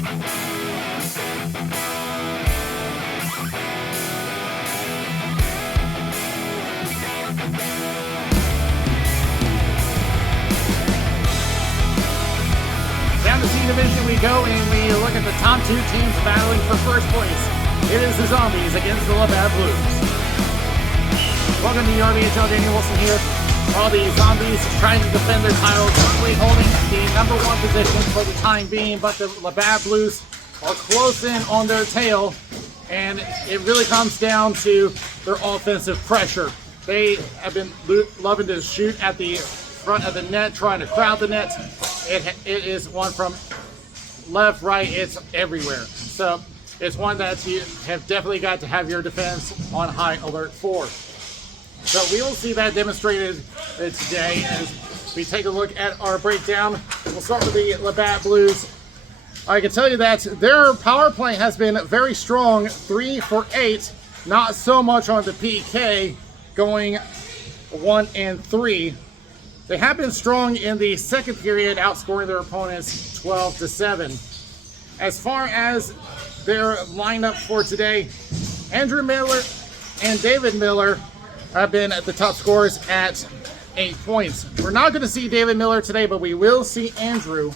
Down to C Division we go, and we look at the top two teams battling for first place. It is the Zombies against the Labatt Blues. Welcome to the RBHL, Daniel Wilson here. All the Zombies trying to defend their title, currently holding the #1 position for the time being, but the Labatt Blues are close in on their tail, and it really comes down to their offensive pressure. They have been loving to shoot at the front of the net, trying to crowd the net. It is one from left, right, it's everywhere. So it's one that you have definitely got to have your defense on high alert for. So we will see that demonstrated today as we take a look at our breakdown. We'll start with the Labatt Blues. I can tell you that their power play has been very strong, 3 for 8, not so much on the PK, going 1 and 3. They have been strong in the second period, outscoring their opponents 12-7. As far as their lineup for today, Andrew Miller and David Miller have been the top scorers at 8 points. We're not going to see David Miller today, but we will see Andrew.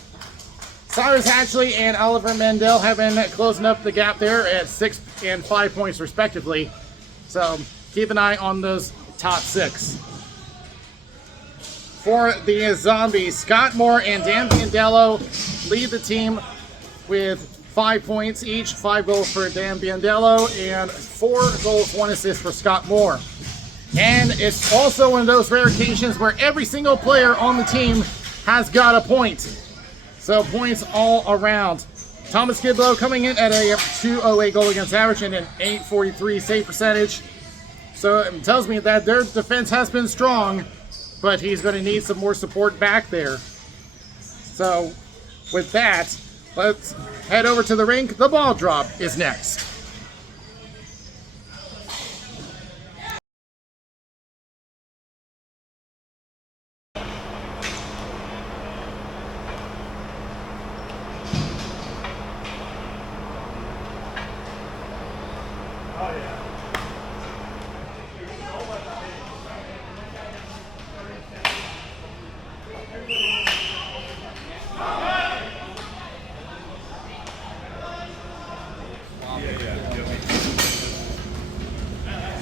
Cyrus Hatchley and Oliver Mendel have been closing up the gap there at 6 and 5 points respectively. So keep an eye on those top 6. For the Zombies, Scott Moore and Dan Biandello lead the team with 5 points each, 5 goals for Dan Biandello and 4 goals, 1 assist for Scott Moore. And it's also one of those rare occasions where every single player on the team has got a point. So points all around. Thomas Kidlow coming in at a .208 goal against average and an .843 save percentage. So it tells me that their defense has been strong, but he's going to need some more support back there. So with that, let's head over to the rink. The ball drop is next.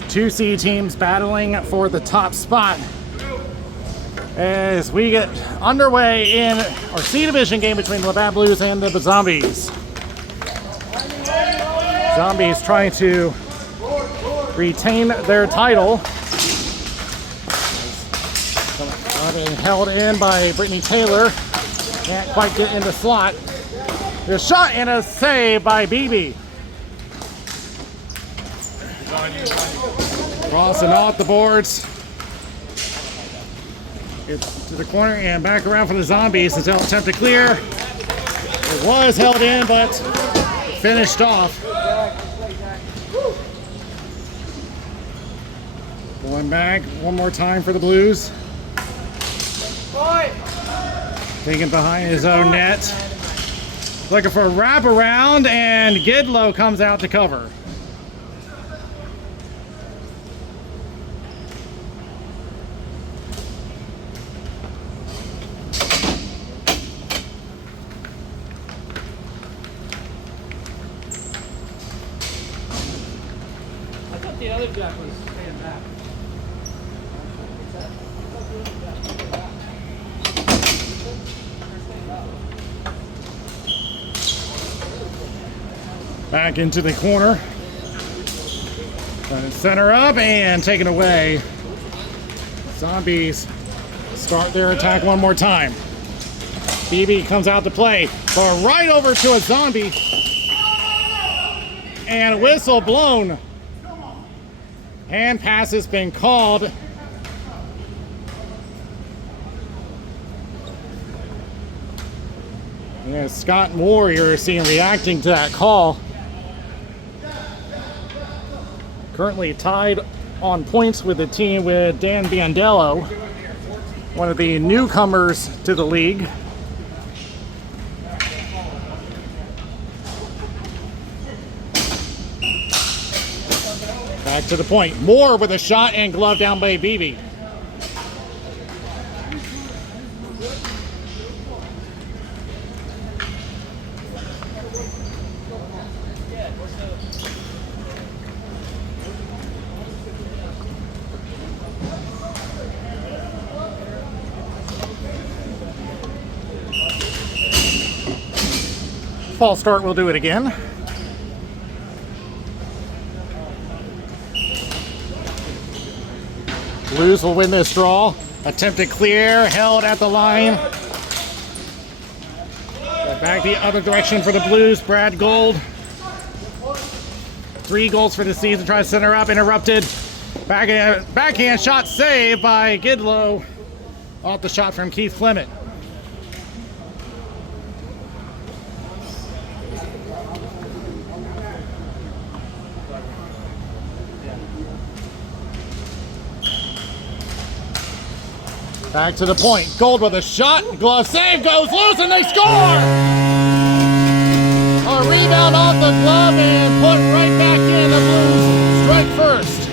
Two C teams battling for the top spot as we get underway in our C Division game between the Labatt Blues and the Zombies. Zombies trying to retain their title. Being held in by Brittany Taylor. Can't quite get in the slot. There's a shot and a save by BB. Crossing off the boards. It's to the corner and back around for the Zombies until attempt to clear. It was held in, but finished off. Going back one more time for the Blues. Taking behind his own net. Looking for a wraparound, and Gidlow comes out to cover. The other Jack was staying back. Back into the corner. Center up and taken away. Zombies start their attack one more time. BB comes out to play. But right over to a Zombie. And whistle blown. Hand pass has been called. Yeah, Scott Moore, you're seeing reacting to that call. Currently tied on points with the team with Dan Biandello, one of the newcomers to the league. Back to the point. Moore with a shot and glove down by Beebe. False start will do it again. Blues will win this draw. Attempted clear, held at the line. Back the other direction for the Blues. Brad Gold. 3 goals for the season. Tries to center up, interrupted. Backhand shot saved by Gidlow. Off the shot from Keith Clement. Back to the point. Gold with a shot. Glove save, goes loose, and they score! A rebound off the glove and put right back in. The Blues strike first.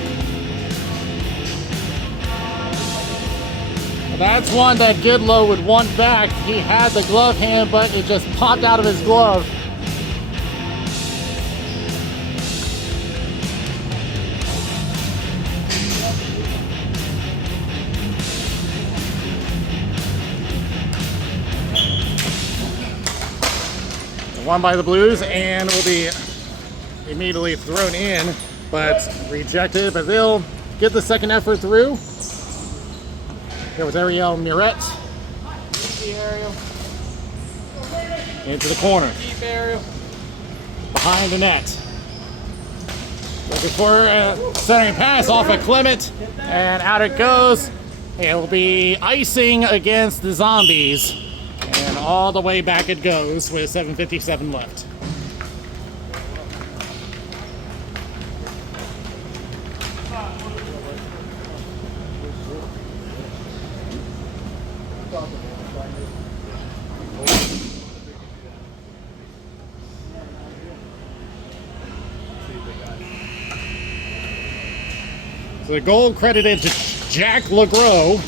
That's one that Gidlow would want back. He had the glove hand, but it just popped out of his glove. Won by the Blues and will be immediately thrown in, but rejected. But they'll get the second effort through. Here with Ariel Muret. Easy, Ariel. Into the corner. Deep, Ariel. Behind the net. Looking for a centering pass off of Clement, and out it goes. It will be icing against the Zombies. And all the way back it goes with 7:57 left. So the goal credited to Jack LeGros.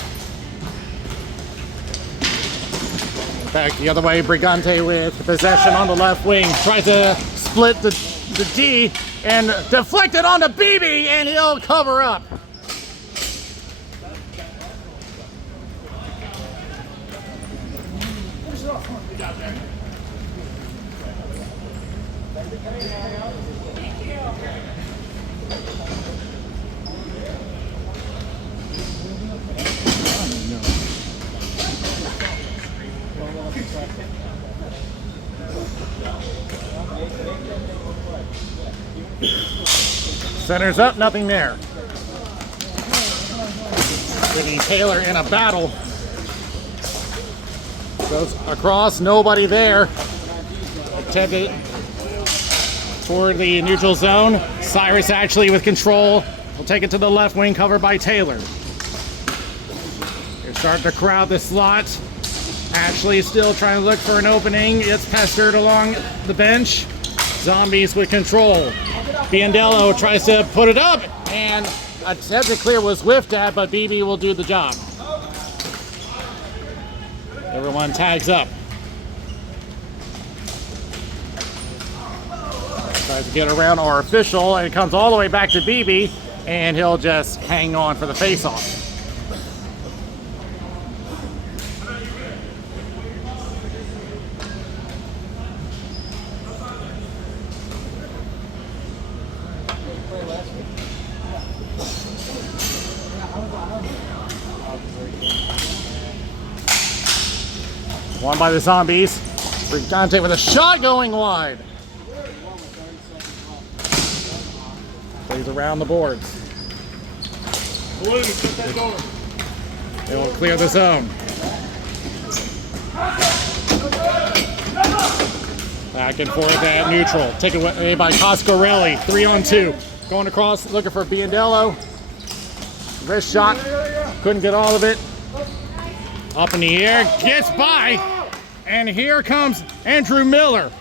Back the other way, Brigante with possession on the left wing. Tries to split the D and deflected onto Beebe, and he'll cover up. Centers up, nothing there. Getting Taylor in a battle. Goes across, nobody there. Attempted toward the neutral zone. Cyrus actually with control. Will take it to the left wing, covered by Taylor. They're starting to crowd the slot. Ashley still trying to look for an opening. It's pestered along the bench. Zombies with control. Biandello tries to put it up, and attempted clear was whiffed at, but BB will do the job. Everyone tags up. Tries to get around our official, and it comes all the way back to BB, and he'll just hang on for the face-off. Won by the Zombies. Brigante with a shot going wide. Plays around the boards. They will clear the zone. Back and forth at neutral. Taken away by Coscarelli. 3-on-2. Going across, looking for Biandello. Wrist shot. Couldn't get all of it. Up in the air, gets by, and here comes Andrew Miller.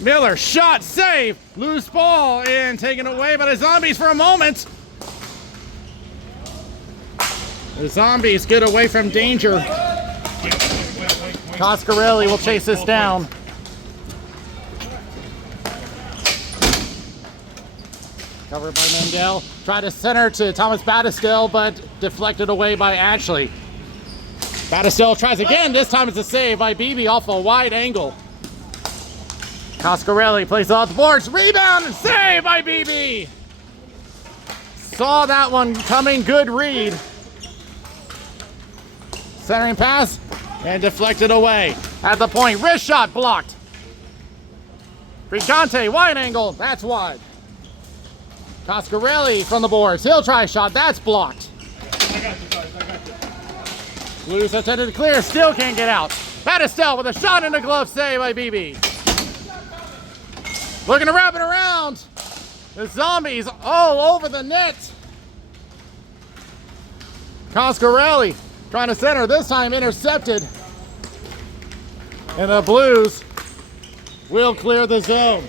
Miller, shot, save, loose ball, and taken away by the Zombies for a moment. The Zombies get away from danger. Coscarelli will chase this down. Covered by Mandel. Try to center to Thomas Battistel, but deflected away by Ashley. Battistel tries again. This time it's a save by Beebe off a wide angle. Coscarelli plays it off the boards. Rebound and save by Beebe. Saw that one coming. Good read. Centering pass and deflected away. At the point, wrist shot blocked. Brigante, wide angle. That's wide. Coscarelli from the boards. He'll try a shot. That's blocked. I got you guys. Blues attempted to clear. Still can't get out. Battistel with a shot in the glove save by BB. Looking to wrap it around. The Zombies all over the net. Coscarelli trying to center. This time intercepted. And the Blues will clear the zone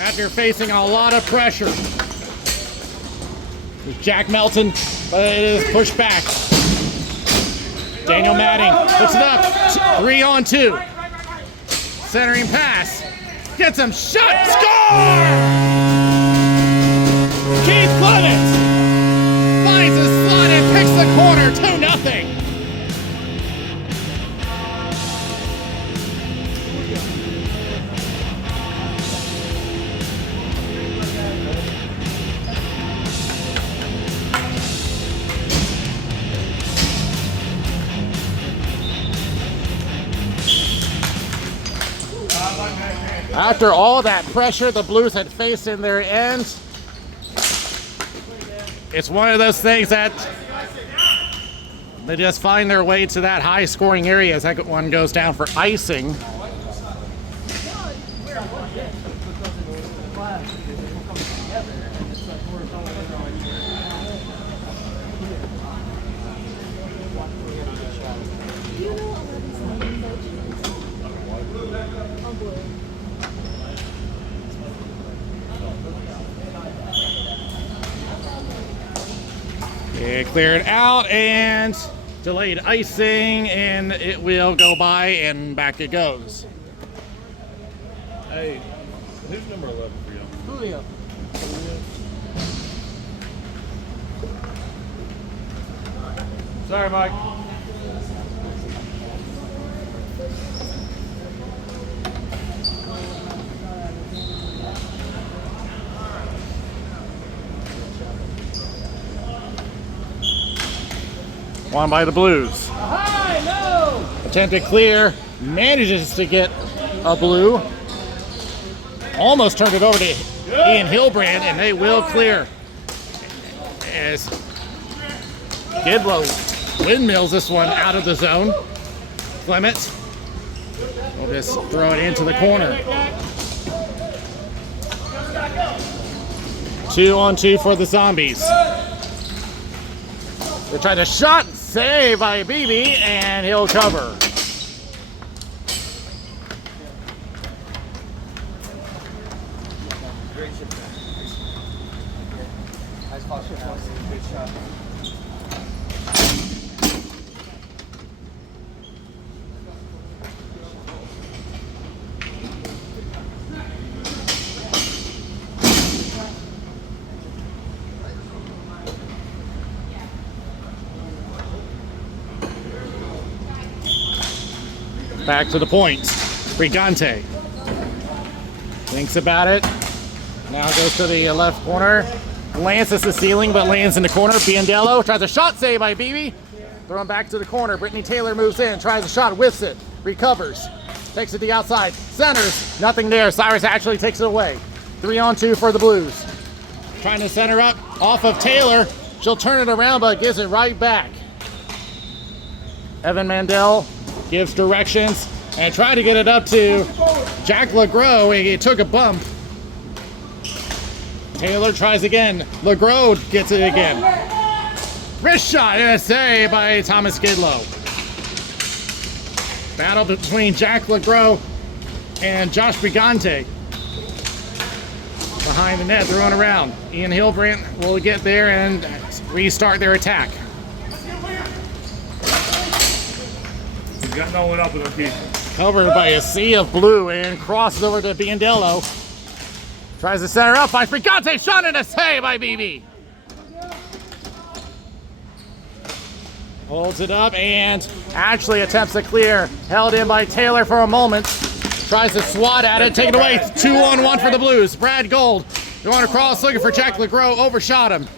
after facing a lot of pressure. There's Jack Melton, but it is pushed back. Daniel Madding puts it up. 3-on-2. Centering pass. Gets him. Shot. Score! Keith Clemens finds a slot and picks the corner. 2-0. After all that pressure the Blues had faced in their end, it's one of those things that they just find their way to that high scoring area as that one goes down for icing. It cleared out and delayed icing, and it will go by and back it goes. Hey, who's number 11 for you? Julio. Sorry, Mike. Won by the Blues. Attempt to clear, manages to get a blue. Almost turned it over to Ian Hilbrand, and they will clear. As Gidlow windmills this one out of the zone. Clements will just throw it into the corner. 2-on-2 for the Zombies. They tried a shot, save by BB, and he'll cover. Back to the point. Brigante thinks about it. Now goes to the left corner. Lances the ceiling, but lands in the corner. Biandello tries a shot, save by BB. Thrown back to the corner. Brittany Taylor moves in, tries a shot, whiffs it, recovers, takes it to the outside, centers, nothing there. Cyrus actually takes it away. 3-on-2 for the Blues. Trying to center up off of Taylor. She'll turn it around, but gives it right back. Evan Mandel gives directions and tried to get it up to Jack LeGros. He took a bump. Taylor tries again. LeGros gets it again. Wrist shot and a save by Thomas Gidlow. Battle between Jack LeGros and Josh Brigante. behind the net, throwing around. Ian Hilbrandt will get there and restart their attack. He's got no one up with him, Keith. Covered by a sea of blue and crosses over to Biandello. Tries to center up by Fricante, shot and a save by BB. Holds it up and actually attempts to clear. Held in by Taylor for a moment. Tries to swat at it, take it away. 2-on-1 for the Blues. Brad Gold going across looking for Jack LeGros, overshot him.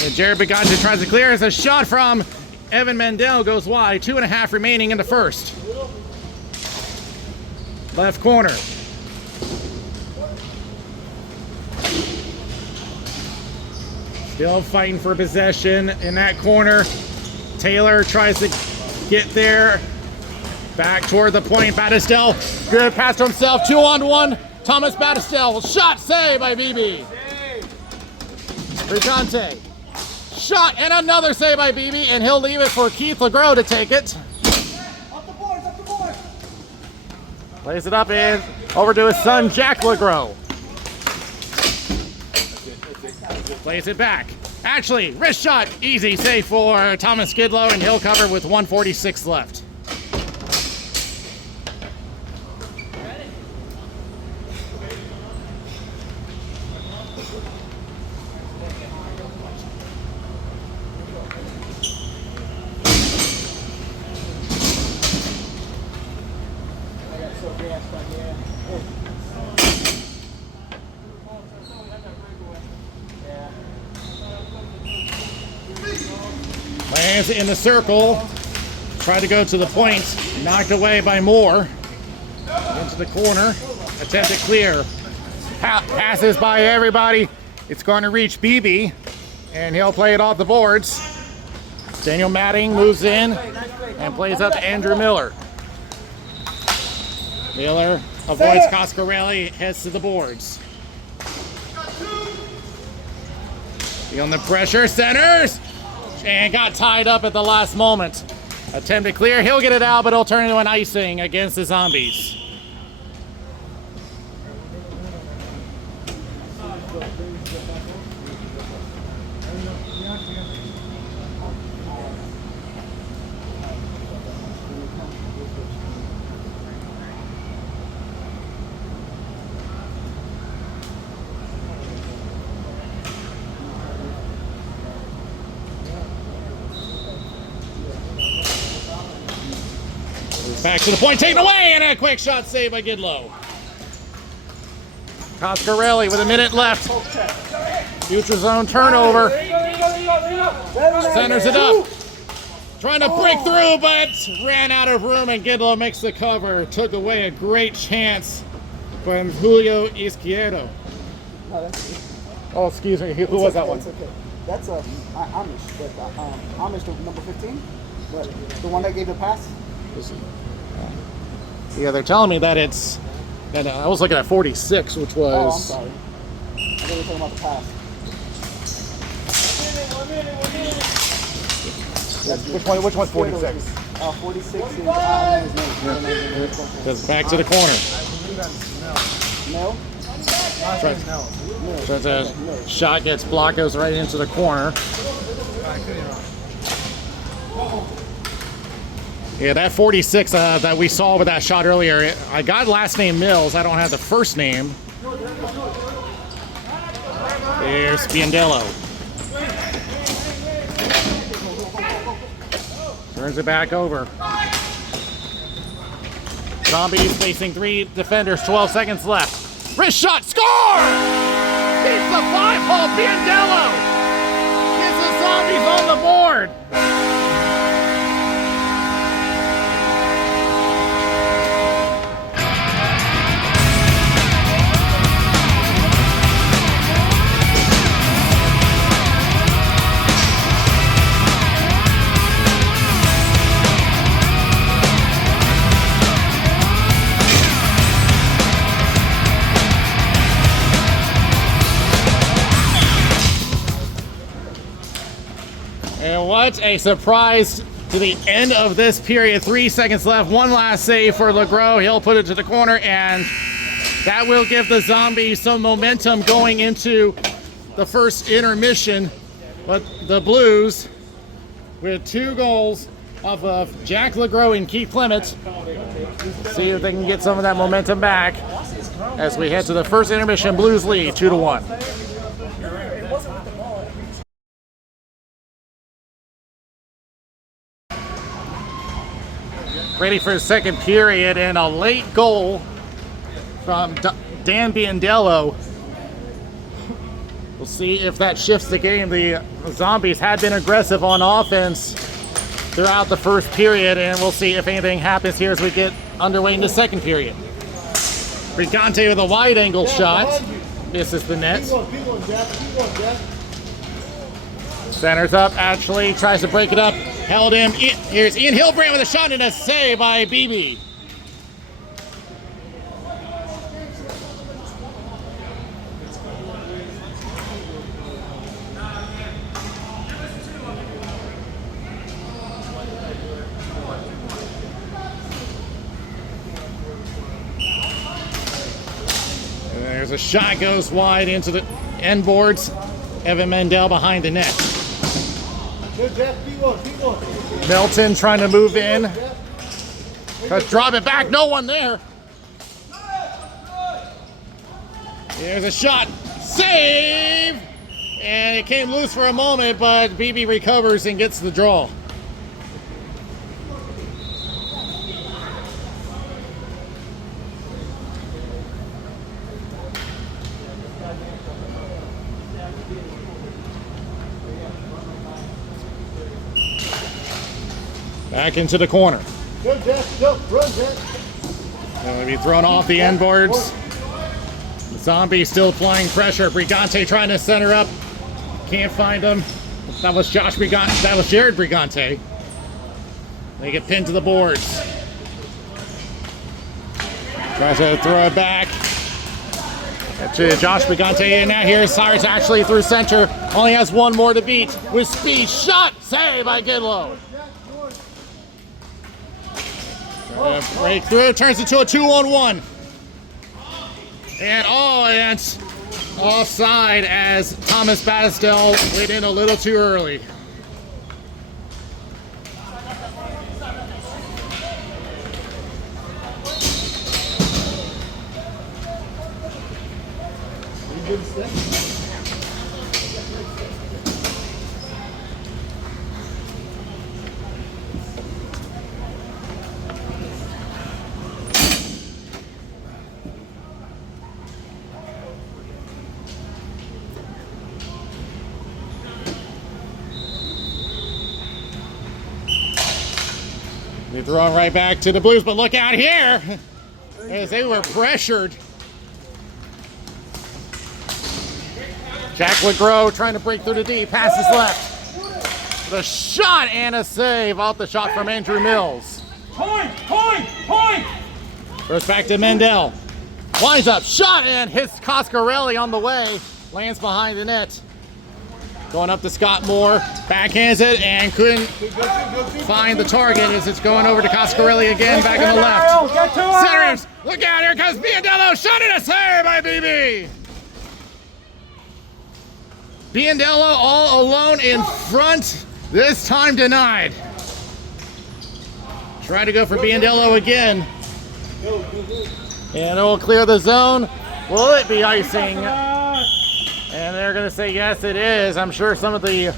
And Jared Begante tries to clear as a shot from Evan Mendel goes wide. 2.5 remaining in the first. Left corner. Still fighting for possession in that corner. Taylor tries to get there. Back toward the point. Battistel, good pass to himself. 2-on-1. Thomas Battistel, shot, save by BB. Brigante, shot and another save by BB, and he'll leave it for Keith LeGros to take it. Up the boards, up the boards. Plays it up and over to his son, Jack LeGros. Plays it back. Actually, wrist shot, easy save for Thomas Skidlow, and he'll cover with 1:46 left. Lands in the circle. Tried to go to the point. Knocked away by Moore. Into the corner. Attempt to clear. Passes by everybody. It's going to reach BB. And he'll play it off the boards. Daniel Matting moves in and plays up to Andrew Miller. Miller avoids Coscarelli, heads to the boards. Feeling the pressure, centers! And got tied up at the last moment. Attempt to clear, he'll get it out, but it'll turn into an icing against the Zombies. Back to the point, taken away, and a quick shot saved by Gidlow. Coscarelli with a minute left. Future zone turnover. Centers it up. Trying to break through, but ran out of room, and Gidlow makes the cover. Took away a great chance from Julio Izquierdo. Oh, excuse me. Who was that one? That's okay. That's Amish, but Amish, the number 15, but the one that gave the pass. Yeah, they're telling me that it's. And I was looking at 46, which was. Oh, I'm sorry. I thought you were talking about the pass. Which one's 46? 46 is his name. Goes back to the corner. Mel? Tries a shot, gets blocked, goes right into the corner. Yeah, that 46 that we saw with that shot earlier, I got last name Mills. I don't have the first name. There's Biandello. Turns it back over. Zombies facing 3 defenders, 12 seconds left. Wrist shot, score! Beats the 5-hole, Biandello! Gets the Zombies on the board! And what a surprise to the end of this period. 3 seconds left. One last save for LeGros. He'll put it to the corner, and That will give the Zombies some momentum going into the first intermission. But the Blues, with 2 goals off of Jack LeGros and Keith Clement, see if they can get some of that momentum back as we head to the first intermission. Blues lead 2-1. Ready for the second period, and a late goal from Dan Biandello. We'll see if that shifts the game. The Zombies had been aggressive on offense throughout the first period, and we'll see if anything happens here as we get underway in the second period. Brigante with a wide angle shot. Misses the net. Centers up, actually tries to break it up. Held him. Here's Ian Hilbrand with a shot and a save by BB. And there's a shot, goes wide into the end boards. Evan Mendel behind the net. Milton trying to move in. Tries to drop it back. No one there. There's a shot. Save! And it came loose for a moment, but BB recovers and gets the draw. Back into the corner. Go, Jeff. Go. Run, Jeff. Going to be thrown off the end boards. The Zombies still applying pressure. Brigante trying to center up. Can't find him. That was Josh Brigante. That was Jared Brigante. They get pinned to the boards. Tries to throw it back to Josh Brigante. And now here's Cyrus actually through center. Only has one more to beat with speed. Shot! Save by Gidlow. Break through, turns into a 2-on-1. And it's offside as Thomas Basdell went in a little too early. They're throwing right back to the Blues, but look out here as they were pressured. Jack LeGros trying to break through the D, passes left. The shot and a save off the shot from Andrew Mills. Point! Goes back to Mendel. Winds up, shot and hits Coscarelli on the way. Lands behind the net. Going up to Scott Moore, backhands it and couldn't find the target as it's going over to Coscarelli again, back on the left. Centers, look out, here comes Biandello, shot and a save by BB. Biandello all alone in front, this time denied. Try to go for Biandello again. And it will clear the zone. Will it be icing? And they're going to say yes, it is. I'm sure some of the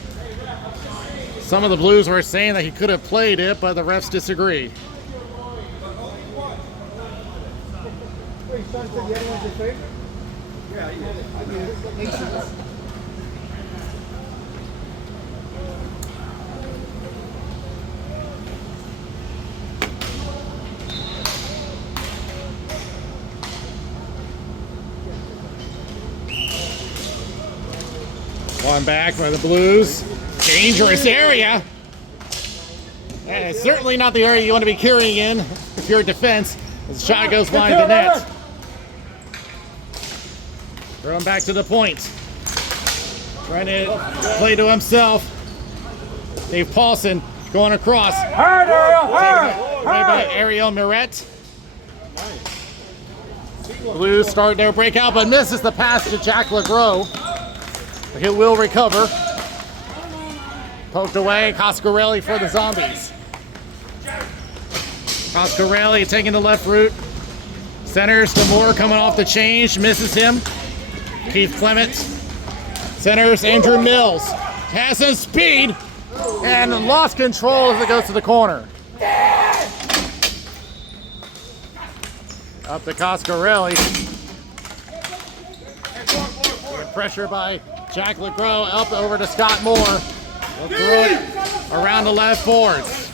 Blues were saying that he could have played it, but the refs disagree. One back by the Blues. Dangerous area. And it's certainly not the area you want to be carrying in if you're a defense. As the shot goes wide of the net. Throwing back to the point. Trying to play to himself. Dave Paulson going across. Hard, Ariel! Hard! Right by Ariel Miret. Blues start their breakout, but misses the pass to Jack LeGros. He will recover. Poked away, Coscarelli for the Zombies. Coscarelli taking the left route. Centers to Moore coming off the change, misses him. Keith Clement. Centers Andrew Mills. Has some speed and lost control as it goes to the corner. Up to Coscarelli. Pressure by Jack LeGros, up over to Scott Moore. We'll throw it around the left boards.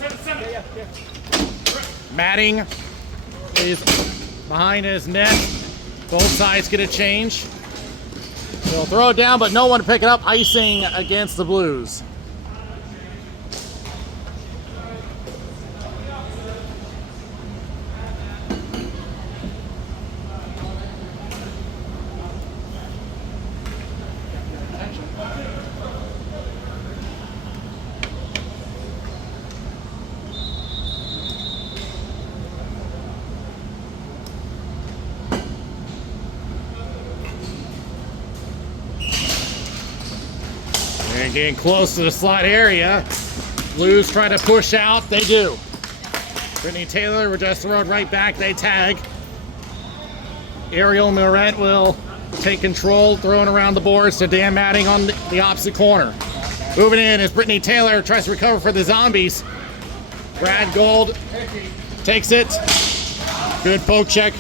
Matting is behind his net. Both sides get a change. They'll throw it down, but no one to pick it up. Icing against the Blues. They're getting close to the slot area. Blues try to push out. They do. Brittany Taylor will just throw it right back. They tag. Ariel Moret will take control, throwing around the boards to Dan Matting on the opposite corner. Moving in as Brittany Taylor tries to recover for the Zombies. Brad Gold takes it. Good poke check.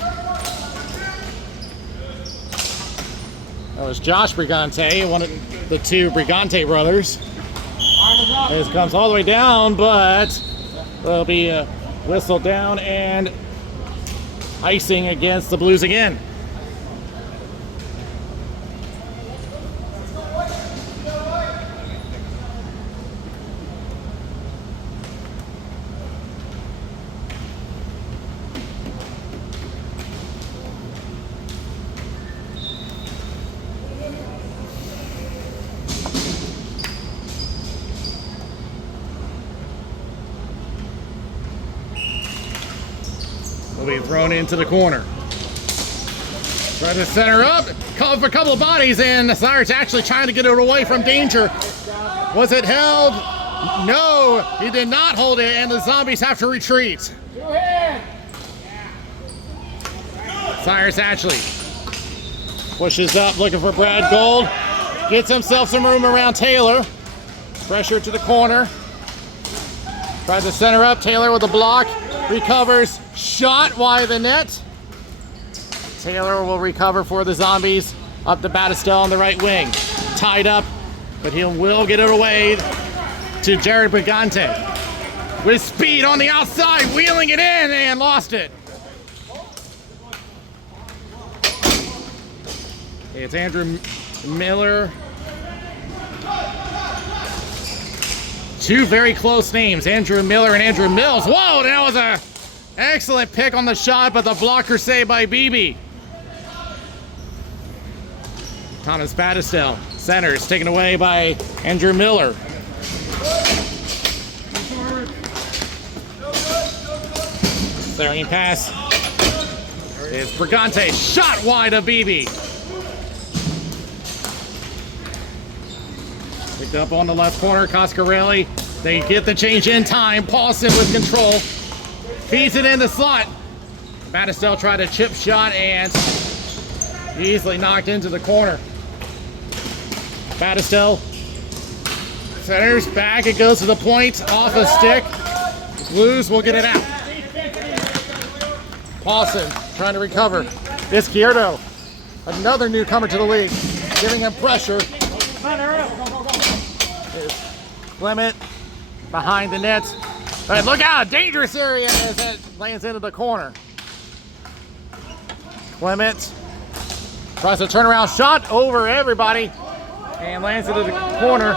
That was Josh Brigante, one of the two Brigante brothers. This comes all the way down, but there'll be a whistle down and icing against the Blues again. Will be thrown into the corner. Try to center up, call for a couple of bodies, and Cyrus actually trying to get it away from danger. Was it held? No, he did not hold it, and the Zombies have to retreat. Cyrus Ashley pushes up, looking for Brad Gold. Gets himself some room around Taylor. Pressure to the corner. Tries to center up, Taylor with a block. Recovers, shot wide the net. Taylor will recover for the Zombies. Up to Battistel on the right wing. Tied up, but he will get it away to Jared Brigante. With speed on the outside, wheeling it in and lost it. It's Andrew Miller. Two very close names, Andrew Miller and Andrew Mills. Whoa, that was an excellent pick on the shot, but the blocker saved by Beebe. Thomas Battistel, centers, taken away by Andrew Miller. Centering pass. It's Brigante, shot wide of Beebe. Picked up on the left corner, Coscarelli. They get the change in time. Paulson with control. Feeds it in the slot. Battistel tried a chip shot and easily knocked into the corner. Battistel centers back. It goes to the point, off a stick. Blues will get it out. Paulson trying to recover. Izquierdo, another newcomer to the league, giving him pressure. Clement behind the net. But look out, dangerous area as it lands into the corner. Clement tries a turnaround shot over everybody and lands into the corner.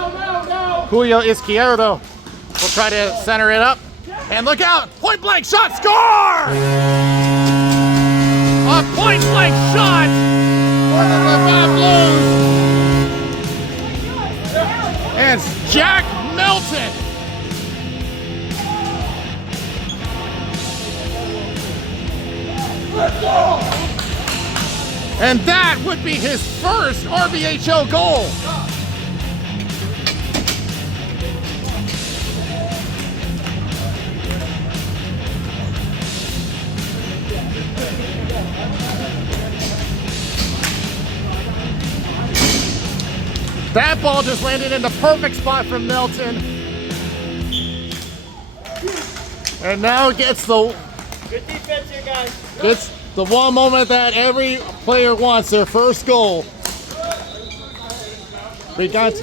Julio Izquierdo will try to center it up. And look out, point blank shot, score! A point blank shot for the Labatt Blues. And it's Jack Melton. And that would be his first RBHL goal. That ball just landed in the perfect spot from Milton. And now gets the Good defense here, guys. It's the one moment that every player wants, their first goal. We got.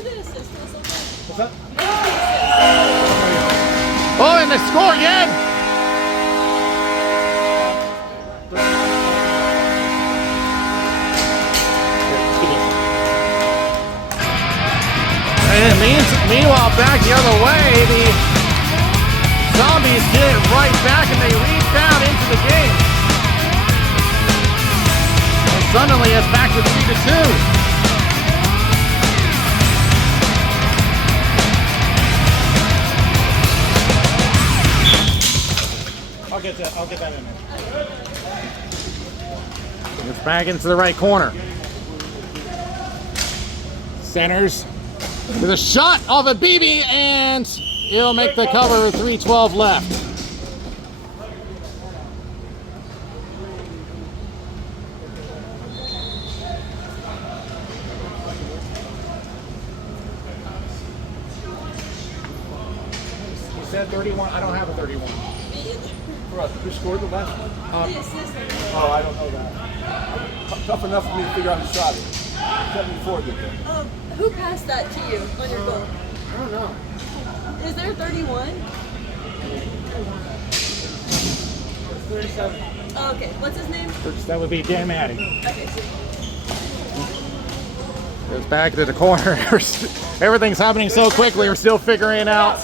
Oh, and they score again. And meanwhile, back the other way, the Zombies get it right back and they rebound into the game. And suddenly it's back to 3-2. I'll get that in there. It's back into the right corner. Centers with a shot off a BB and he'll make the cover with 3:12 left. You said 31. I don't have a 31. Who scored the last one? Oh, I don't know that. Tough enough for me to figure out who shot it. 74 did that. Who passed that to you on your goal? I don't know. Is there 31? 37. Oh, okay. What's his name? That would be Dan Matty. Okay. Goes back to the corner. Everything's happening so quickly. We're still figuring it out.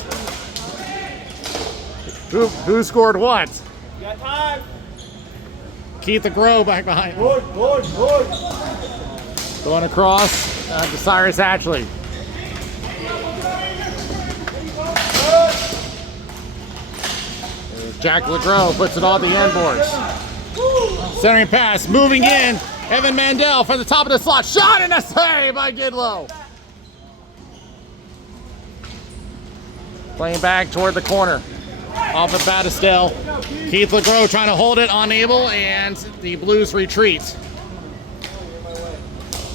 Who scored what? You got time. Keith the Grow back behind. Good. Going across to Cyrus Ashley. Jack LeGros puts it on the end boards. Centering pass, moving in. Evan Mandel from the top of the slot. Shot and a save by Gidlow. Playing back toward the corner. Off of Battistel. Keith LeGros trying to hold it, unable, and the Blues retreat.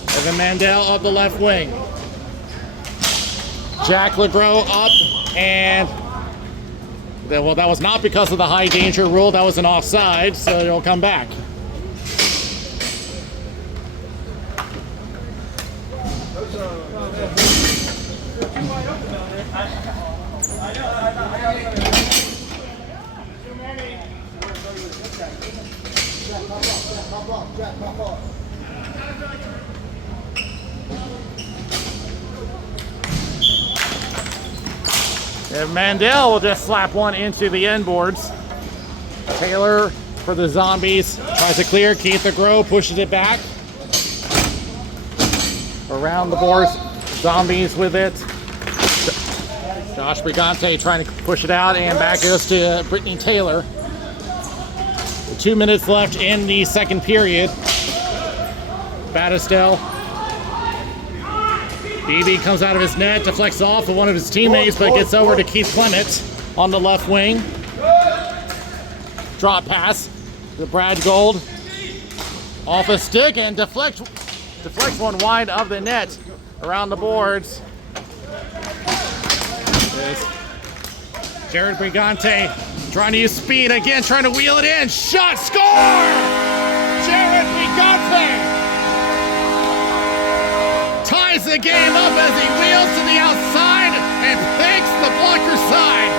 Evan Mandel up the left wing. Jack LeGros up, and well, that was not because of the high danger rule. That was an offside, so it'll come back. And Mandel will just slap one into the end boards. Taylor for the Zombies tries to clear. Keith LeGros pushes it back. Around the boards, Zombies with it. Josh Brigante trying to push it out, and back goes to Brittany Taylor. 2 minutes left in the second period. Battistel. BB comes out of his net, deflects off of one of his teammates, but gets over to Keith Clement on the left wing. Drop pass to Brad Gold. Off a stick and deflects one wide of the net around the boards. There's Jared Brigante trying to use speed again, trying to wheel it in. Shot, score! Jared Brigante ties the game up as he wheels to the outside and takes the blocker side.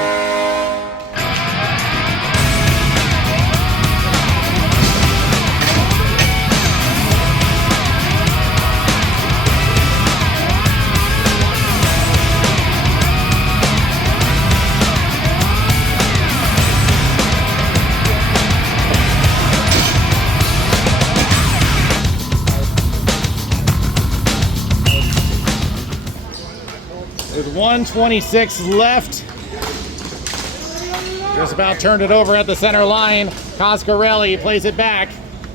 With 1:26 left, just about turned it over at the center line. Coscarelli plays it back.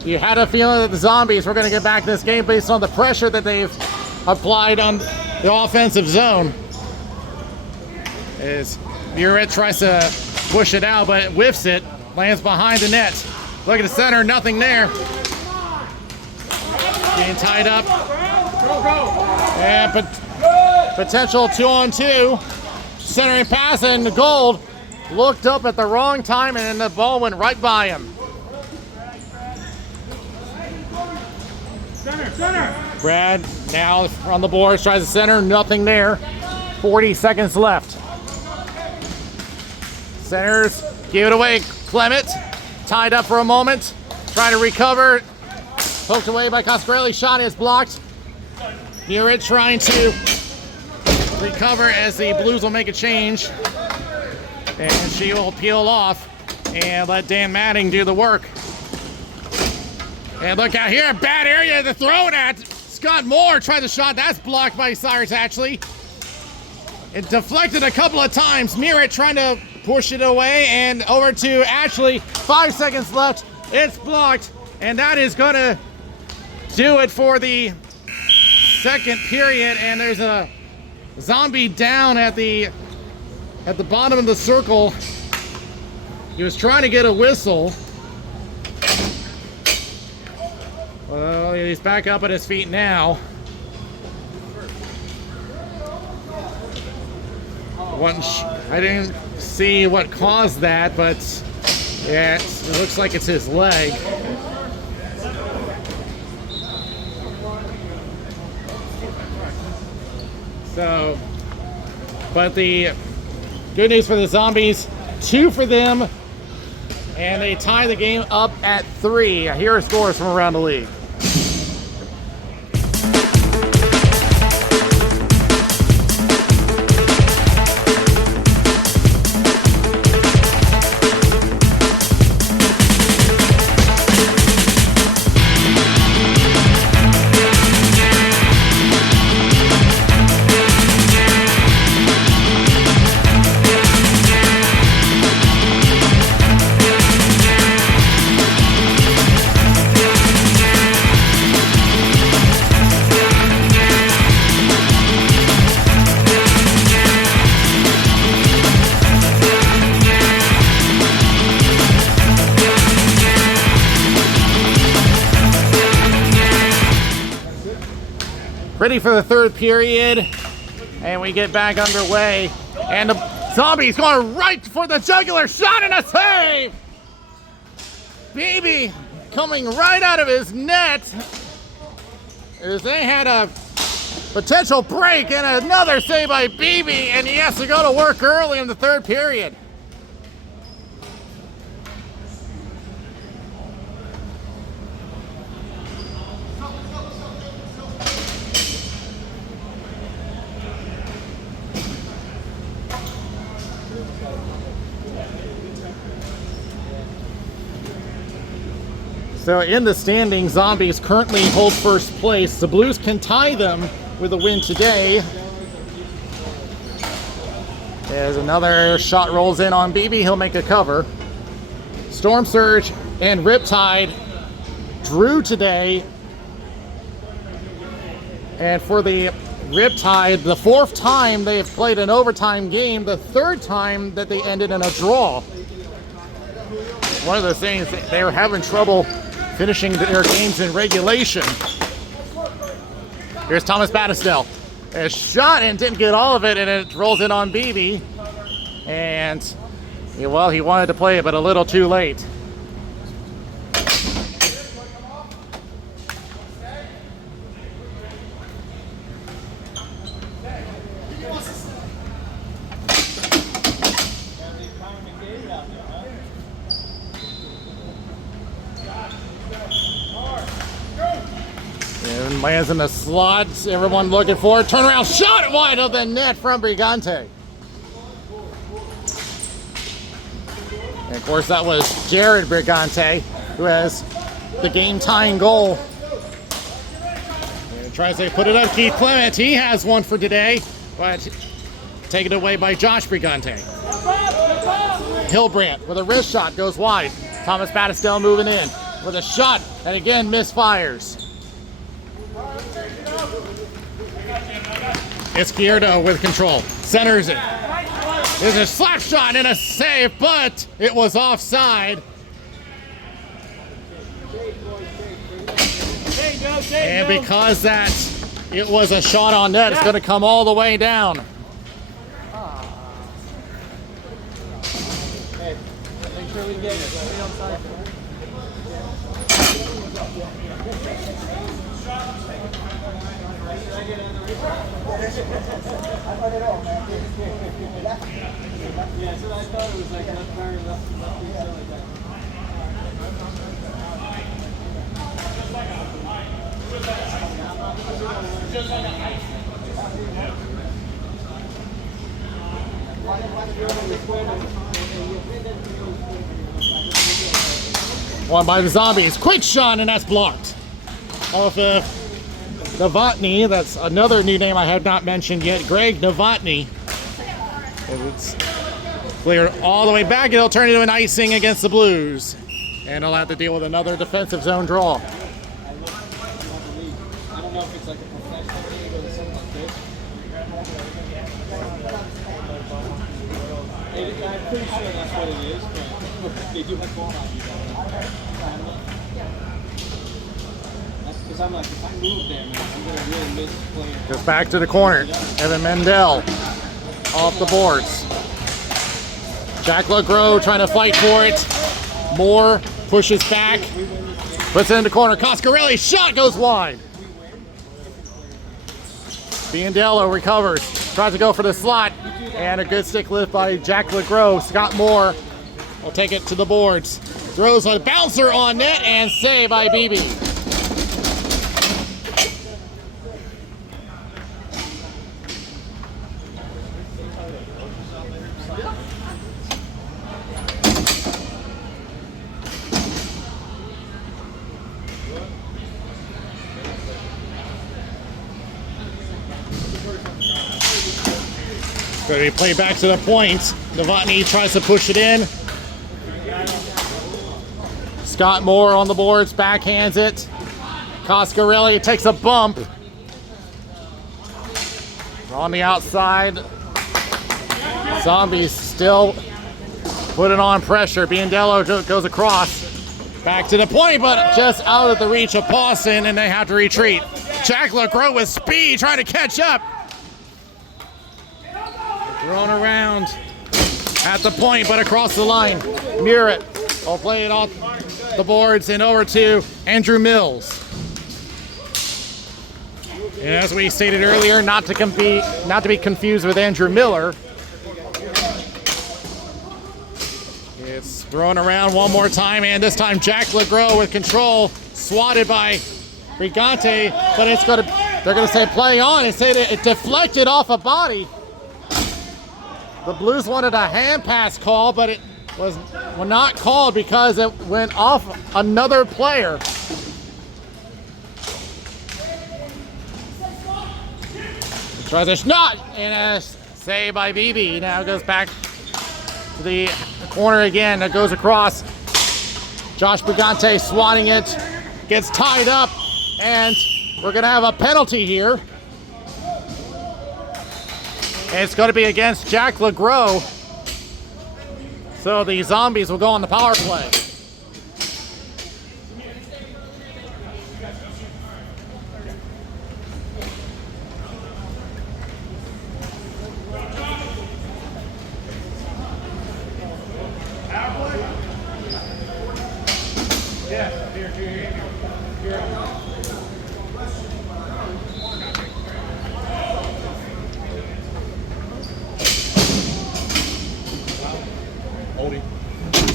You had a feeling that the Zombies were going to get back this game based on the pressure that they've applied on the offensive zone. As Muret tries to push it out, but whiffs it, lands behind the net. Look at the center, nothing there. Getting tied up. And potential 2-on-2. Centering pass, and Gold looked up at the wrong time, and the ball went right by him. Center. Brad now on the boards, tries to center, nothing there. 40 seconds left. Centers, give it away. Clement tied up for a moment, trying to recover. Poked away by Coscarelli, shot is blocked. Muret trying to recover as the Blues will make a change. And she will peel off and let Dan Matting do the work. And look out here, bad area to throw it at. Scott Moore tried the shot, that's blocked by Cyrus Ashley. It deflected a couple of times. Muret trying to push it away and over to Ashley. 5 seconds left, it's blocked. And that is gonna do it for the second period. And there's a Zombie down at the bottom of the circle. He was trying to get a whistle. Well, he's back up at his feet now. I didn't see what caused that, but yeah, it looks like it's his leg. So, but the good news for the Zombies, 2 for them, and they tie the game up at 3. Here are scores from around the league. Ready for the third period, and we get back underway. And the Zombies going right for the jugular, shot and a save! Beebe coming right out of his net as they had a potential break, and another save by Beebe, and he has to go to work early in the third period. So in the standings, Zombies currently hold first place. The Blues can tie them with a win today. As another shot rolls in on Beebe, he'll make a cover. Storm Surge and Riptide drew today. And for the Riptide, the 4th time they've played an overtime game, the 3rd time that they ended in a draw. One of the things, they were having trouble finishing their games in regulation. Here's Thomas Battistel. A shot and didn't get all of it, and it rolls in on Beebe. And, well, he wanted to play it, but a little too late. And lands in the slot. Everyone looking for it. Turnaround shot wide of the net from Brigante. And of course, that was Jared Brigante, who has the game-tying goal. And tries to put it up. Keith Clement, he has one for today, but taken away by Josh Brigante. Hilbrandt with a wrist shot goes wide. Thomas Battistel moving in. with a shot, and again misfires. Izquierdo with control, centers it. There's a slap shot and a save, but it was offside. And because it was a shot on net, it's going to come all the way down. Hey, make sure we get it. Yeah, so I thought it was like left turn, left, something like that. One by the Zombies. Quick shot, and that's blocked. Off of Novotny. That's another new name I have not mentioned yet. Greg Novotny. It's cleared all the way back, and it'll turn into an icing against the Blues. And they'll have to deal with another defensive zone draw. I don't know if it's like a professional league or something like this. I'm pretty sure that's what it is, but they do have ball on you. That's because I'm like, if I move there, man, I'm going to really miss playing. Goes back to the corner. Evan Mendel off the boards. Jack LeGros trying to fight for it. Moore pushes back. Puts it in the corner. Coscarelli shot goes wide. Biandello recovers. Tries to go for the slot. And a good stick lift by Jack LeGros. Scott Moore will take it to the boards. Throws a bouncer on net and save by Beebe. Going to be played back to the point. Novotny tries to push it in. Scott Moore on the boards, backhands it. Coscarelli takes a bump. On the outside. Zombies still putting on pressure. Biandello goes across. Back to the point, but just out of the reach of Pawson, and they have to retreat. Jack LeGros with speed, trying to catch up. Thrown around at the point, but across the line. Murrett will play it off the boards and over to Andrew Mills. And as we stated earlier, not to be confused with Andrew Miller. It's thrown around one more time, and this time Jack LeGros with control, swatted by Brigante, but they're going to say play on and say that it deflected off a body. The Blues wanted a hand pass call, but it was not called because it went off another player. Tries a shot, and a save by Beebe. Now goes back to the corner again. It goes across. Josh Brigante swatting it, gets tied up, and we're going to have a penalty here. And it's going to be against Jack LeGros. So the Zombies will go on the power play.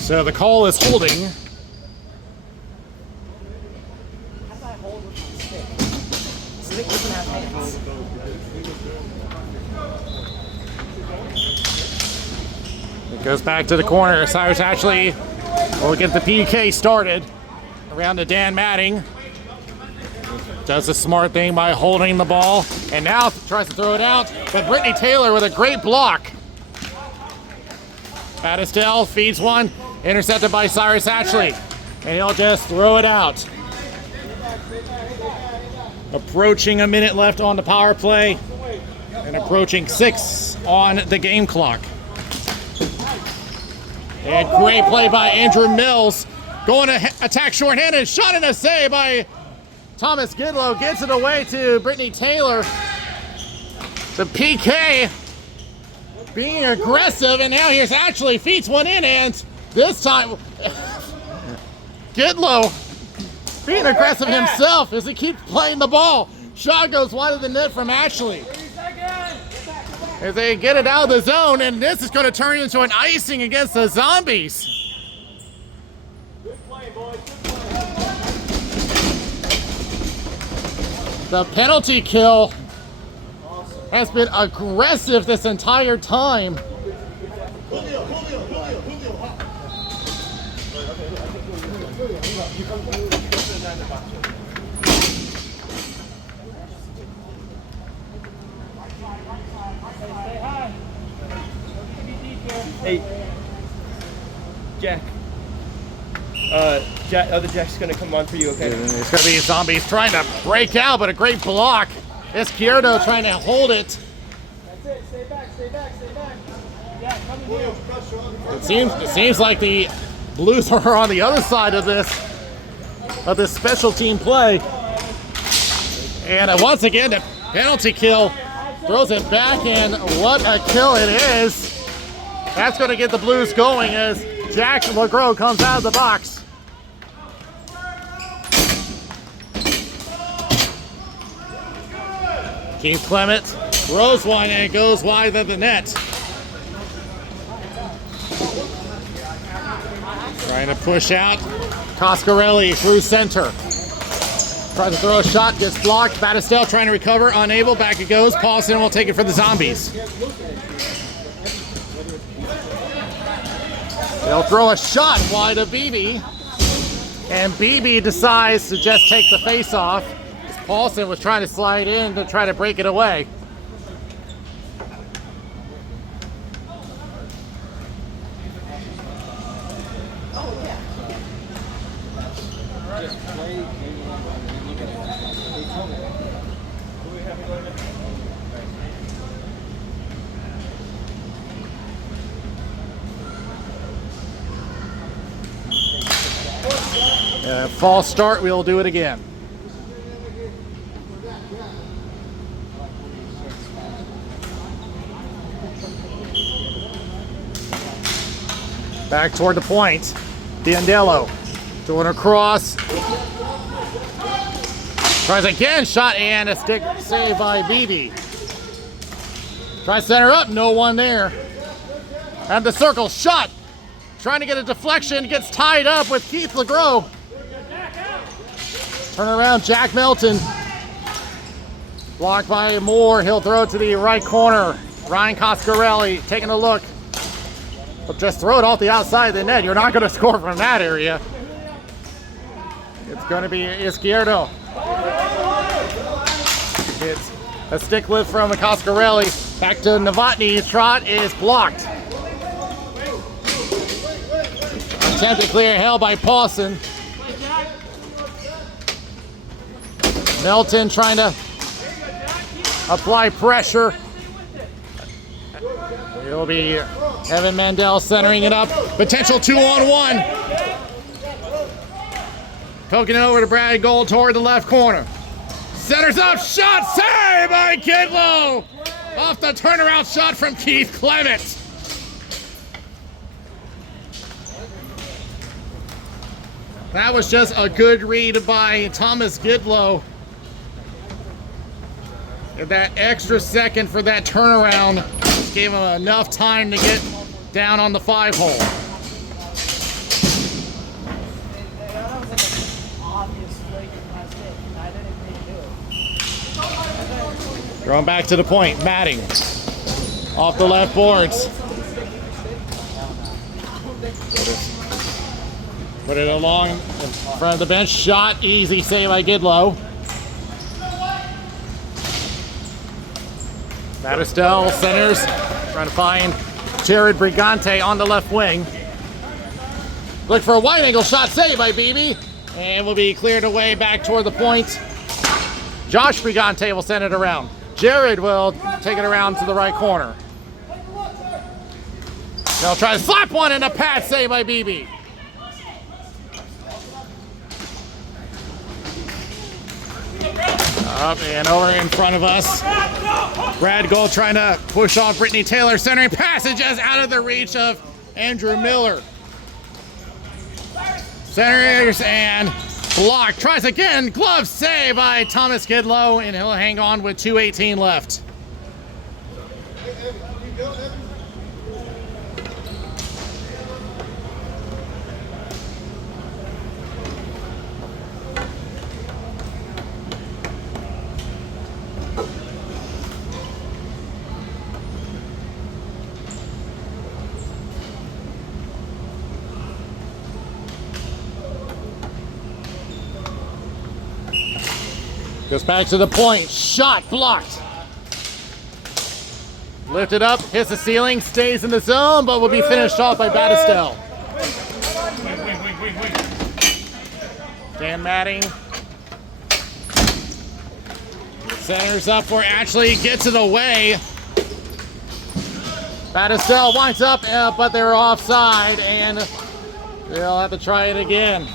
So the call is holding. It goes back to the corner. Cyrus Ashley will get the PK started around to Dan Matting. Does the smart thing by holding the ball, and now tries to throw it out, but Brittany Taylor with a great block. Battistel feeds one, intercepted by Cyrus Ashley. And he'll just throw it out. Approaching a minute left on the power play. And approaching 6 on the game clock. And great play by Andrew Mills. Going to attack shorthanded. Shot and a save by Thomas Gidlow. Gets it away to Brittany Taylor. The PK being aggressive, and now here's actually feeds one in, and this time Gidlow being aggressive himself as he keeps playing the ball. Shot goes wide of the net from Ashley. As they get it out of the zone, and this is going to turn into an icing against the Zombies. The penalty kill has been aggressive this entire time. Hey, Jack. Other Jack's gonna come on for you, okay? It's gonna be Zombies trying to break out, but a great block. Izquierdo trying to hold it. That's it. Stay back. Stay back. Yeah, come in here. It seems like the Blues are on the other side of this special team play. And once again, the penalty kill throws it back, and what a kill it is. That's going to get the Blues going as Jack LeGros comes out of the box. Keith Clement throws one, and it goes wide of the net. Trying to push out. Coscarelli through center. Tries to throw a shot, gets blocked. Battistel trying to recover, unable. Back it goes. Paulson will take it for the Zombies. They'll throw a shot wide of Beebe. And Beebe decides to just take the face off. Paulson was trying to slide in to try to break it away. False start, we'll do it again. Back toward the point. Diandello doing a cross. Tries again, shot and a stick save by Beebe. Tries to center up, no one there. At the circle, shot. Trying to get a deflection, gets tied up with Keith LeGros. Turn around, Jack Melton. Blocked by Moore, he'll throw it to the right corner. Ryan Coscarelli taking a look. But just throw it off the outside of the net. You're not going to score from that area. It's going to be Izquierdo. It's a stick lift from Coscarelli. Back to Novotny. Trot is blocked. Attempted clear held by Paulson. Melton trying to apply pressure. It'll be Evan Mandel centering it up. Potential 2-on-1. Poking it over to Brad Gold toward the left corner. Centers up, shot, save by Gidlow. Off the turnaround shot from Keith Clement. That was just a good read by Thomas Gidlow. That extra second for that turnaround gave him enough time to get down on the 5-hole. Going back to the point, Matting off the left boards. Put it along in front of the bench, shot, easy save by Gidlow. Battistel centers, trying to find Jared Brigante on the left wing. Look for a wide angle shot, saved by BB, and will be cleared away back toward the point. Josh Brigante will send it around. Jared will take it around to the right corner. They'll try to slap one and a pat, saved by BB. Up and over in front of us. Brad Gold trying to push off Brittany Taylor, centering passages out of the reach of Andrew Miller. Centers and block. Tries again. Glove save by Thomas Kidlow, and he'll hang on with 2:18 left. Goes back to the point. Shot blocked. Lifted up, hits the ceiling, stays in the zone, but will be finished off by Battistel. Dan Matting. Centers up for Ashley, gets it away. Battistel winds up, but they're offside, and they'll have to try it again.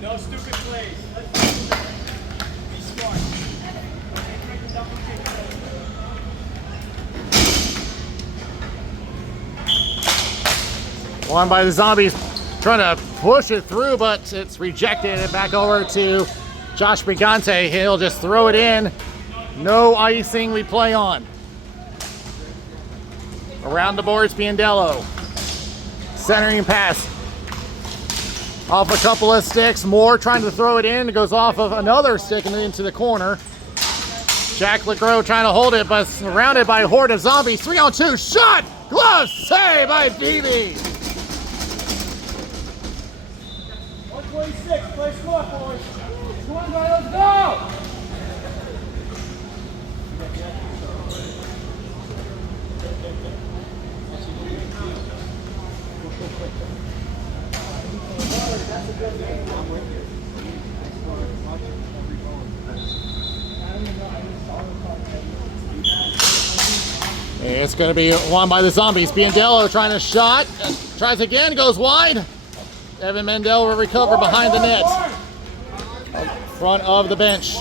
No stupid plays. Let's be smart. Won by the Zombies, trying to push it through, but it's rejected. And back over to Josh Brigante. He'll just throw it in. No icing, we play on. Around the boards, Piandello. Centering pass. Off a couple of sticks. Moore trying to throw it in. It goes off of another stick and into the corner. Jack LeGros trying to hold it, but surrounded by a horde of zombies. 3-on-2 shot! Glove save by BB. 126, play smart, boys. Come on, guys, let's go! It's going to be won by the Zombies. Piandello trying to shot. Tries again, goes wide. Evan Mendel will recover behind the net. In front of the bench.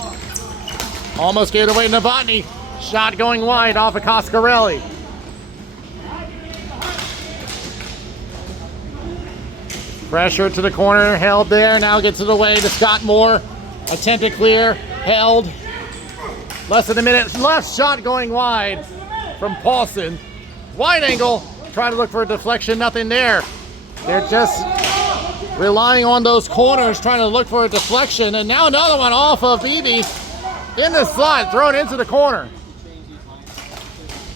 Almost gave it away to Novotny. Shot going wide off of Coscarelli. Pressure to the corner, held there. Now gets it away to Scott Moore. Attempted clear, held. Less than a minute left. Shot going wide from Paulson. Wide angle, trying to look for a deflection, nothing there. They're just relying on those corners, trying to look for a deflection. And now another one off of BB in the slot, thrown into the corner.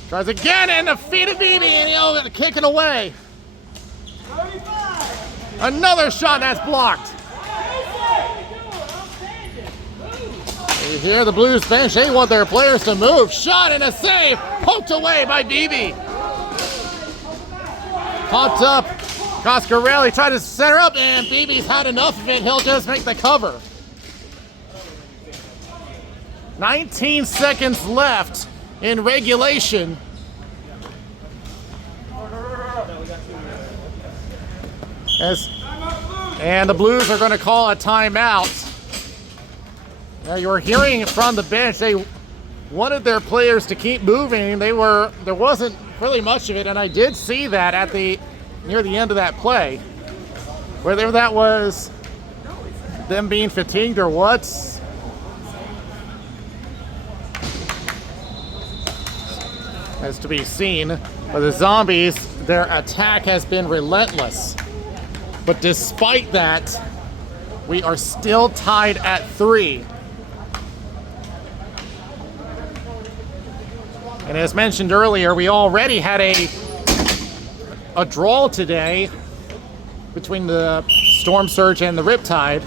Tries again and the feet of BB, and he'll kick it away. Another shot that's blocked. You hear the Blues bench, they want their players to move. Shot and a save, poked away by BB. Popped up, Coscarelli tried to center up, and BB's had enough of it. He'll just make the cover. 19 seconds left in regulation. And the Blues are going to call a timeout. Now you're hearing from the bench, they wanted their players to keep moving. There wasn't really much of it, and I did see that at near the end of that play. Whether that was them being fatigued or what, has to be seen. But the Zombies, their attack has been relentless. But despite that, we are still tied at 3. And as mentioned earlier, we already had a a draw today between the Storm Surge and the Riptide.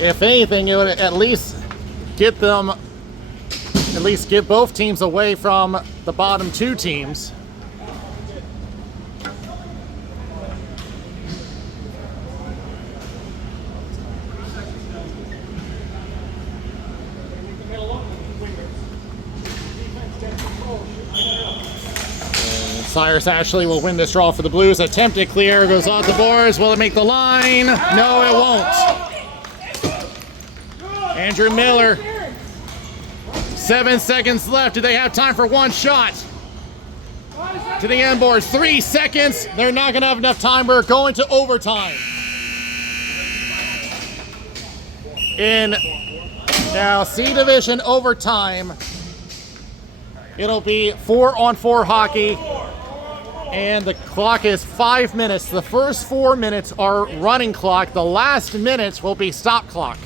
If anything, it would at least get both teams away from the bottom two teams. Cyrus Ashley will win this draw for the Blues. Attempted clear, goes off the boards. Will it make the line? No, it won't. Andrew Miller. 7 seconds left. Do they have time for one shot? To the end boards. 3 seconds. They're not going to have enough time. We're going to overtime. In now C Division overtime, it'll be 4-on-4 hockey. And the clock is 5 minutes. The first 4 minutes are running clock. The last minutes will be stop clock.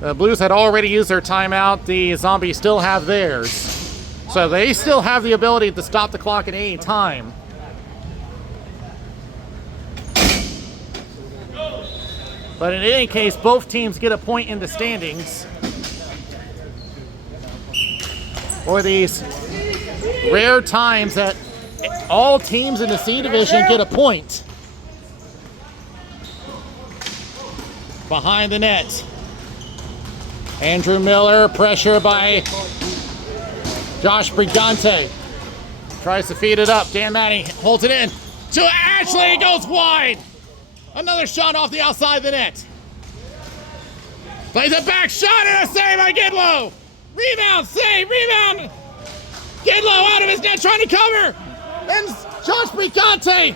The Blues had already used their timeout. The Zombies still have theirs. So they still have the ability to stop the clock at any time. But in any case, both teams get a point in the standings. For these rare times that all teams in the C Division get a point. Behind the net. Andrew Miller, pressure by Josh Brigante. Tries to feed it up. Dan Matty holds it in. To Ashley, it goes wide. Another shot off the outside of the net. Plays it back, shot and a save by Gidlow. Rebound, save, rebound. Gidlow out of his net trying to cover. And Josh Brigante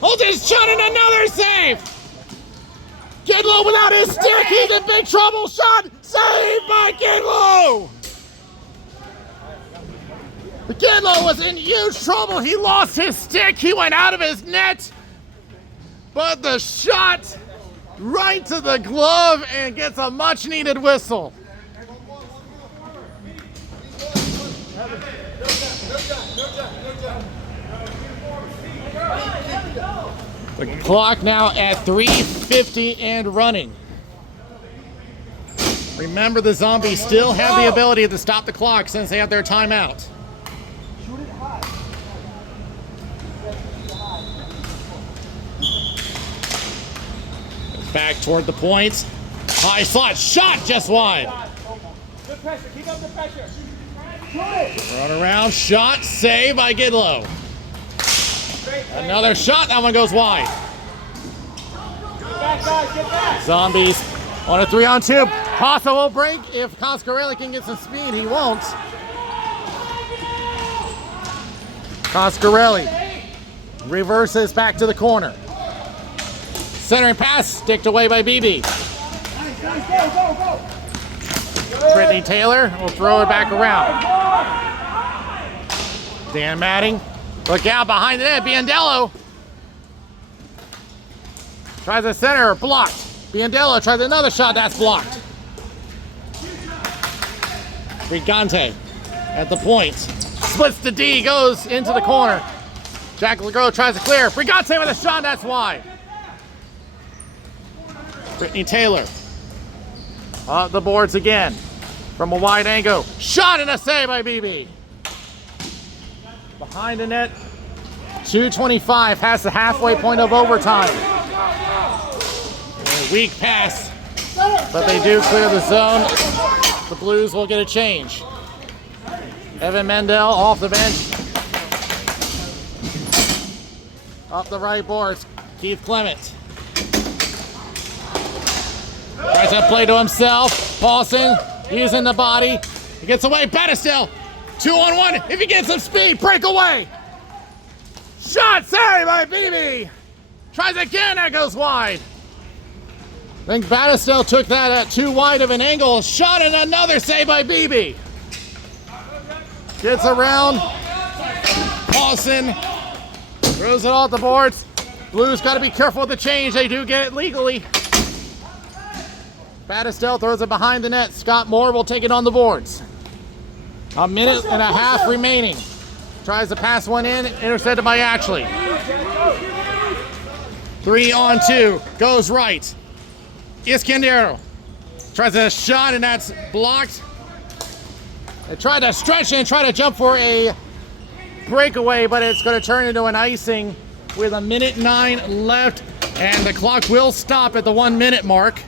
holds his shot and another save. Gidlow without his stick, he's in big trouble. Shot, saved by Gidlow. Gidlow was in huge trouble. He lost his stick. He went out of his net. But the shot right to the glove and gets a much needed whistle. The clock now at 3:50 and running. Remember, the Zombies still have the ability to stop the clock since they have their timeout. Back toward the point. High slot, shot just wide. Good pressure, keep up the pressure. Run around, shot, save by Gidlow. Another shot, that one goes wide. Get back, guys, get back. Zombies on a 3-on-2. Possible break if Coscarelli can get some speed. He won't. Coscarelli reverses back to the corner. Centering pass, sticked away by BB. Brittany Taylor will throw it back around. Dan Matting, look out behind the net. Biandello tries the center, blocked. Biandello tries another shot, that's blocked. Brigante at the point. Splits the D, goes into the corner. Jack Legros tries to clear. Brigante with a shot, that's wide. Brittany Taylor up the boards again from a wide angle. Shot and a save by BB. Behind the net, 2:25 past the halfway point of overtime. A weak pass, but they do clear the zone. The Blues will get a change. Evan Mendel off the bench. Up the right boards, Keith Clement. Tries to play to himself. Paulson using the body. He gets away. Battistel. 2-on-1. If he gets some speed, break away. Shot saved by BB. Tries again. That goes wide. I think Battistel took that at too wide of an angle. Shot and another save by BB. Gets around. Paulson throws it off the boards. Blues got to be careful with the change. They do get it legally. Battistel throws it behind the net. Scott Moore will take it on the boards. A minute and a half remaining. Tries to pass one in, intercepted by Ashley. 3-on-2, goes right. Iscandero tries a shot and that's blocked. They tried to stretch and try to jump for a breakaway, but it's going to turn into an icing with 1:09 left, and the clock will stop at the 1 minute mark.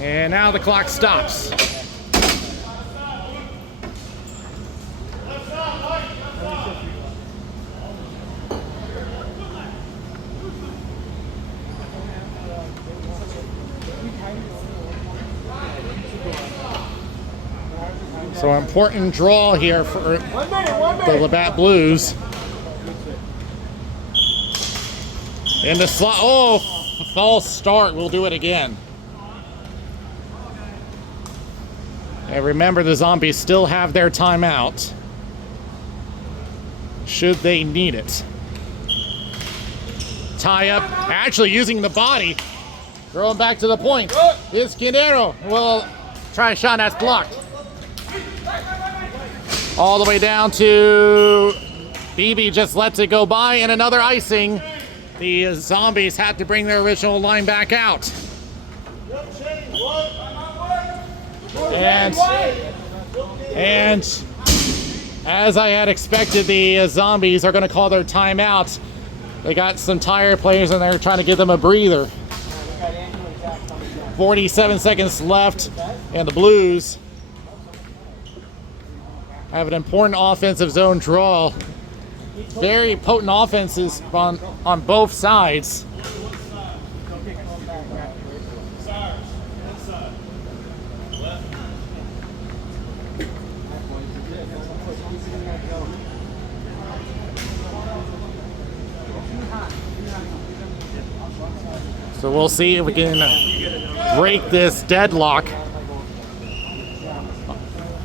And now the clock stops. So an important draw here for the Labatt Blues. In the slot, oh, false start, we'll do it again. And remember, the Zombies still have their timeout, should they need it. Tie up, actually using the body. Throw him back to the point. Iscandero will try a shot, that's blocked. All the way down to BB, just lets it go by, and another icing. The Zombies had to bring their original line back out. And as I had expected, the Zombies are going to call their timeout. They got some tired players in there trying to give them a breather. 47 seconds left, and the Blues have an important offensive zone draw. Very potent offenses on both sides. So we'll see if we can break this deadlock.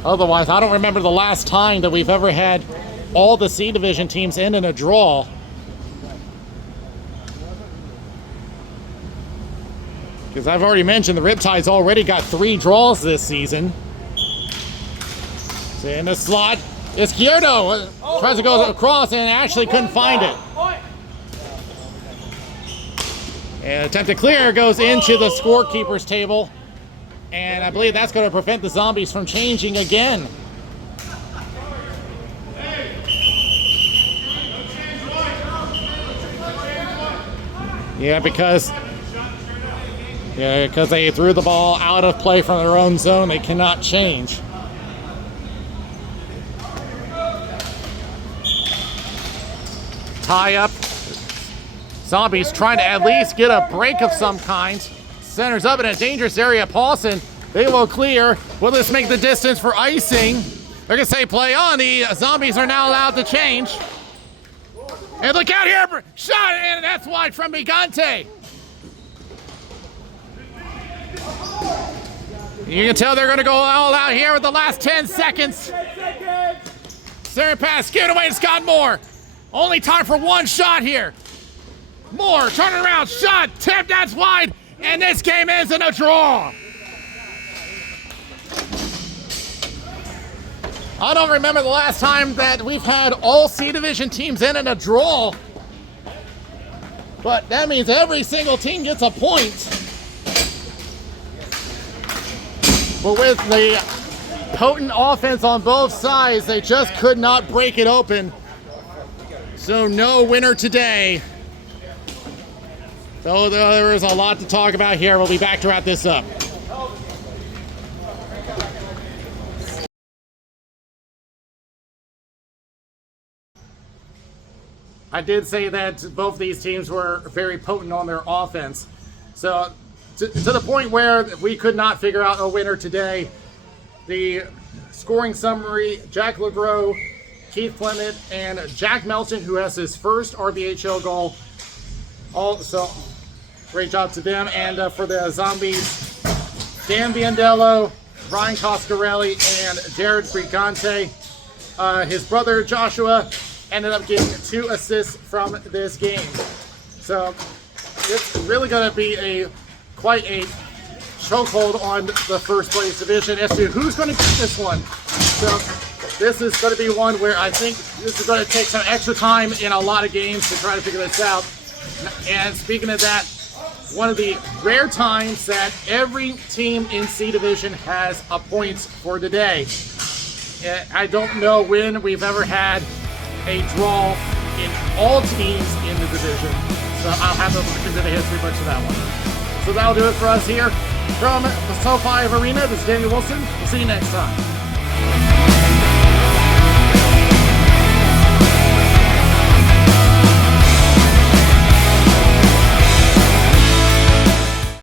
Otherwise, I don't remember the last time that we've ever had all the C Division teams end in a draw. Because I've already mentioned the Riptide's already got 3 draws this season. So in the slot, Izquierdo tries to go across and actually couldn't find it. And attempt to clear goes into the scorekeeper's table. And I believe that's going to prevent the Zombies from changing again. Yeah, because they threw the ball out of play from their own zone, they cannot change. Tie up. Zombies trying to at least get a break of some kind. Centers up in a dangerous area. Paulson, they will clear. Will this make the distance for icing? They're going to say play on. The Zombies are now allowed to change. And look out here. Shot, and that's wide from Migante. You can tell they're going to go all out here with the last 10 seconds. Center pass, give it away to Scott Moore. Only time for one shot here. Moore, turn around, shot, tip, that's wide. And this game ends in a draw. I don't remember the last time that we've had all C Division teams in a draw. But that means every single team gets a point. But with the potent offense on both sides, they just could not break it open. So no winner today. Though there is a lot to talk about here, we'll be back to wrap this up. I did say that both these teams were very potent on their offense. So to the point where we could not figure out a winner today. The scoring summary, Jack LeGros, Keith Clement, and Jack Melton, who has his first RBHL goal. Also, great job to them. And for the Zombies, Dan Biandello, Ryan Coscarelli, and Jared Brigante. His brother Joshua ended up getting 2 assists from this game. So it's really going to be quite a chokehold on the first place division as to who's going to get this one. So this is going to be one where I think this is going to take some extra time in a lot of games to try to figure this out. And speaking of that, one of the rare times that every team in C division has a points for the day. I don't know when we've ever had a draw in all teams in the division, so I'll have to look into the history books for that one. So that'll do it for us here from the SoFi Arena. This is Daniel Wilson. We'll see you next time.